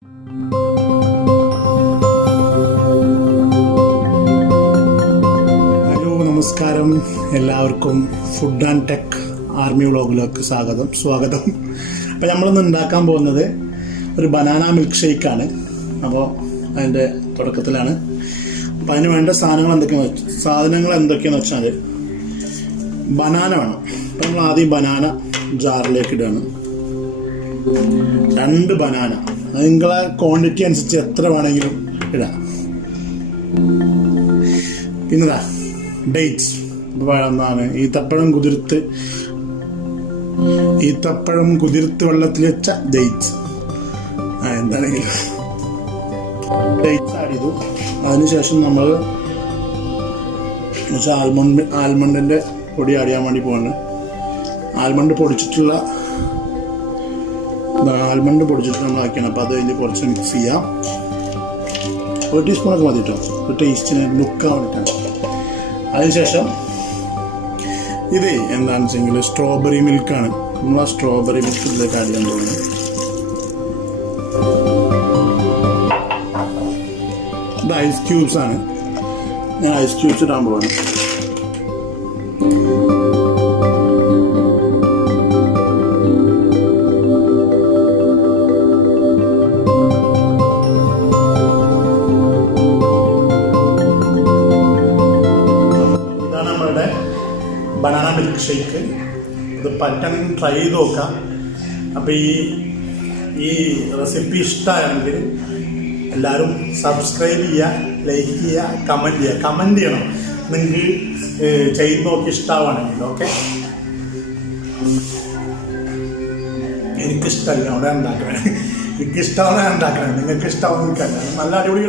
Hello, നമസ്കാരം. എല്ലാവർക്കും food and tech army വ്ളോഗിലേക്ക് സ്വാഗതം. അപ്പോൾ നമ്മളിന്ന് ഉണ്ടാക്കാൻ പോകുന്നത് ഒരു ബനാന മിൽക്ക് ഷേക്കാണ്. അപ്പോൾ അതിൻ്റെ തുടക്കത്തിലാണ്. അപ്പോൾ അതിന് വേണ്ട സാധനങ്ങൾ എന്തൊക്കെയാണെന്ന് വെച്ചാൽ ബനാന വേണം. അപ്പോൾ നമ്മൾ ആദ്യം ബനാന ജാറിലേക്ക് ഇടുകയാണ്. 2 ബനാന, അത് നിങ്ങളെ ക്വാണ്ടിറ്റി അനുസരിച്ച് എത്ര വേണമെങ്കിലും ഇടാം. പിന്നെതാ ഡേറ്റ്സ്, എന്താണ് ഈത്തപ്പഴം കുതിർത്ത് വെള്ളത്തിൽ വെച്ച ഡേറ്റ്സ്, എന്താണെങ്കിലും ഡേറ്റ്സ് ആഡ് ചെയ്തു. അതിനുശേഷം നമ്മൾ ആൽമണ്ടിൻ്റെ പൊടി ആഡ് ചെയ്യാൻ വേണ്ടി പോകുന്നത്. ആൽമണ്ട് പൊടിച്ചിട്ട് നമ്മൾ ആക്കിയാണ്. അപ്പോൾ അത് കഴിഞ്ഞ് കുറച്ച് മിക്സ് ചെയ്യാം. 1 ടീസ്പൂണൊക്കെ മതി കേട്ടോ, ഒരു ടേസ്റ്റിന് ലുക്കാൻ വേണ്ടിയിട്ടാണ്. അതിനുശേഷം ഇത് എന്താണെന്ന് വെച്ചെങ്കിൽ സ്ട്രോബെറി മിൽക്കാണ്. നമ്മൾ ആ സ്ട്രോബെറി മിൽക്ക് ഇതിലേക്ക് ആഡ് ചെയ്യാൻ പോകുന്നത്. ഇത് ഐസ് ക്യൂബ്സ് ആണ്. ഞാൻ ഐസ് ക്യൂബ്സ് ഇടാൻ പോവാണ്. Banana milk shake. ഇത് പറ്റണമെങ്കിൽ ട്രൈ ചെയ്ത് നോക്കാം. അപ്പോൾ ഈ റെസിപ്പി ഇഷ്ടമായെങ്കിൽ എല്ലാവരും സബ്സ്ക്രൈബ് ചെയ്യുക, ലൈക്ക് ചെയ്യുക, കമൻറ്റ് ചെയ്യണം നിങ്ങൾക്ക് ചെയ്ത് നോക്കി ഇഷ്ടമാണെങ്കിൽ. ഓക്കെ, എനിക്കിഷ്ടമല്ല അവിടെ ഉണ്ടാക്കണേ, നിങ്ങൾക്ക് ഇഷ്ടമാണ് ഉണ്ടാക്കണേ, നിങ്ങൾക്ക് ഇഷ്ടമാവുന്ന നല്ല അടിപൊളി